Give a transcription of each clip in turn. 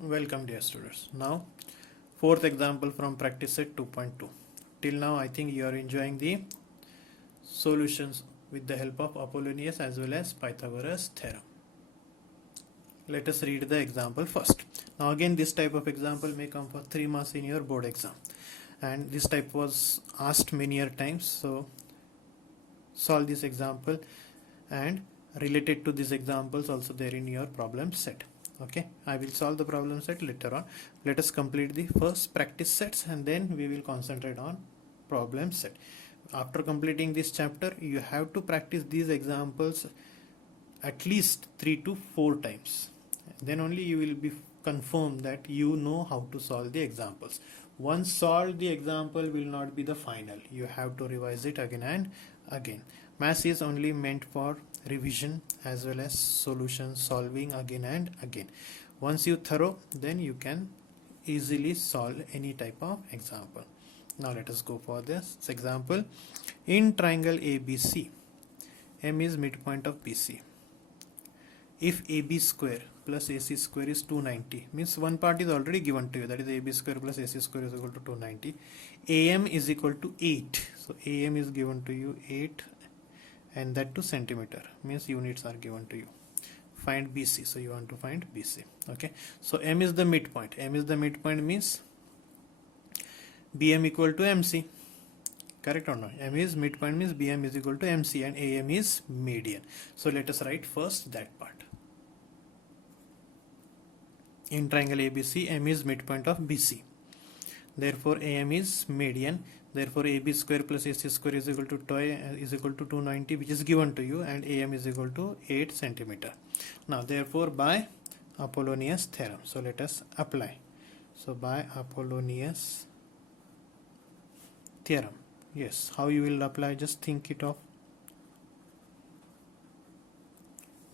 Welcome dear students. Now fourth example from practice set 2.2. Till now I think you are enjoying the solutions with the help of Apollonius as well as Pythagoras theorem. Let us read the example first. Now again this type of example may come for 3 marks in your board exam, and this type was asked many times. So solve this example and related to these examples also there in your problem set. Okay, I will solve the problem set later on. Let us complete the first practice sets and then we will concentrate on problem set. After completing this chapter you have to practice these examples at least 3 to 4 times, then only you will be confirmed that you know how to solve the examples. Once solved, the example will not be the final. You have to revise it again and again. Maths is only meant for revision as well as solution solving again and again. Once you thorough, then you can easily solve any type of example. Now let us go for this example. In triangle ABC, M is midpoint of BC. If AB square plus AC square is 290, means one part is already given to you, that is AB square plus AC square is equal to 290. AM is equal to 8. So AM is given to you 8, and that to centimeter, means units are given to you. Find BC. So you want to find BC. Okay. So M is the midpoint. M is the midpoint means BM equal to MC. Correct or not? M is midpoint means BM is equal to MC and AM is median. So let us write first that part. In triangle ABC, M is midpoint of BC. Therefore, AM is median. Therefore, AB square plus AC square is equal to 290, which is given to you, and AM is equal to 8 centimeter. Now, therefore, by Apollonius theorem. So let us apply. So by Apollonius theorem. Yes, how you will apply? Just think it of.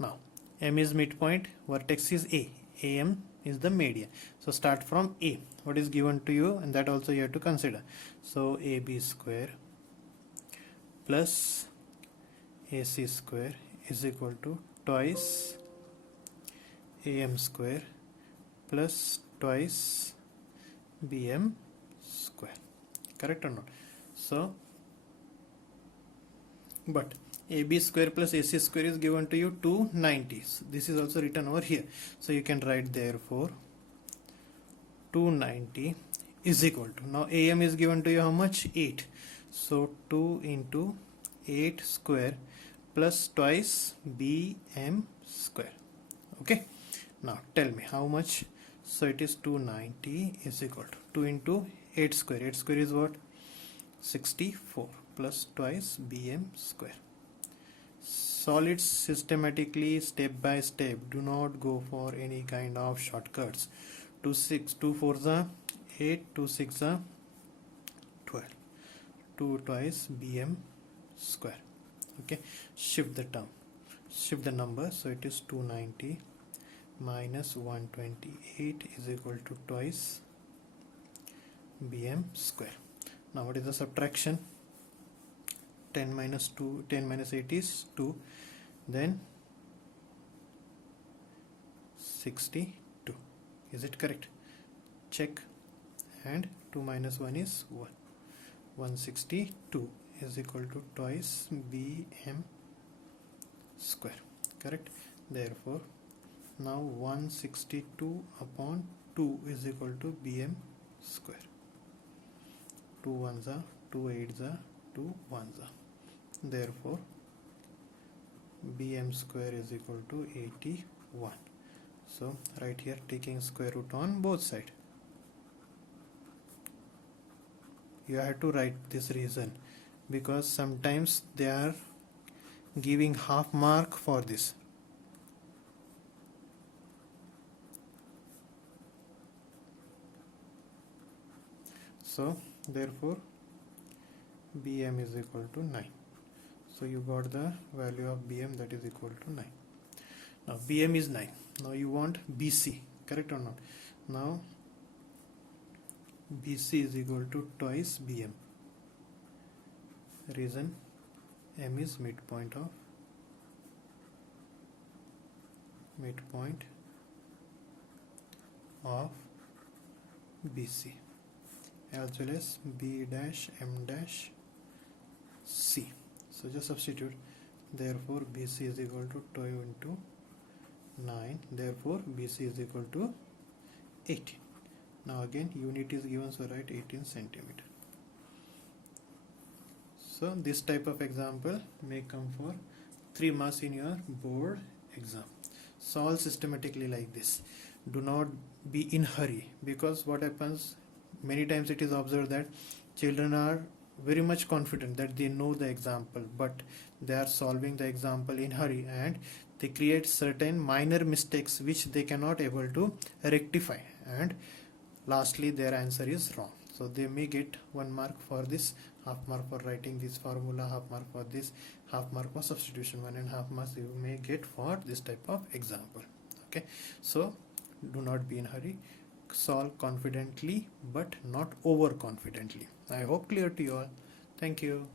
Now, M is midpoint. Vertex is A. AM is the median. So start from A. What is given to you, and that also you have to consider. So AB square plus AC square is equal to twice AM square plus twice BM square. Correct or not? So, but AB square plus AC square is given to you 290. So this is also written over here. So you can write therefore 290 is equal to, now AM is given to you how much? 8. So 2 into 8 square plus twice BM square. Okay. Now tell me how much. So it is 290 is equal to 2 into 8 square. 8 square is what? 64 plus twice BM square. Solve it systematically, step by step. Do not go for any kind of shortcuts. 2 4s are 8, 2 6 are 12. 2 twice BM square. Okay. Shift the term. Shift the number. So it is 290 minus 128 is equal to twice BM square. Now what is the subtraction? 10 minus 8 is 2, then 62. Is it correct? Check. And 2 minus 1 is 1. 162 is equal to twice BM square. Correct? Therefore, now 162 upon 2 is equal to BM square. 2 ones are 2 8s are 2 ones are. Therefore, BM square is equal to 81. So right here taking square root on both sides. You have to write this reason because sometimes they are giving half mark for this. So therefore BM is equal to 9. So you got the value of BM, that is equal to 9. Now BM is 9. Now you want BC, correct or not? Now BC is equal to twice BM. Reason, M is midpoint of of BC as well as B dash M dash C. So just substitute. Therefore BC is equal to 2 into 9. Therefore BC is equal to 18. Now again unit is given, so write 18 centimeter. So this type of example may come for 3 marks in your board exam. Solve systematically like this. Do not be in hurry, because what happens, many times it is observed that children are very much confident that they know the example, but they are solving the example in hurry and they create certain minor mistakes which they cannot able to rectify, and lastly their answer is wrong. So they may get 1 mark for this, half mark for writing this formula, half mark for this, half mark for substitution, 1.5 marks you may get for this type of example. Okay, so do not be in hurry, solve confidently but not overconfidently. I hope clear to you all. Thank you.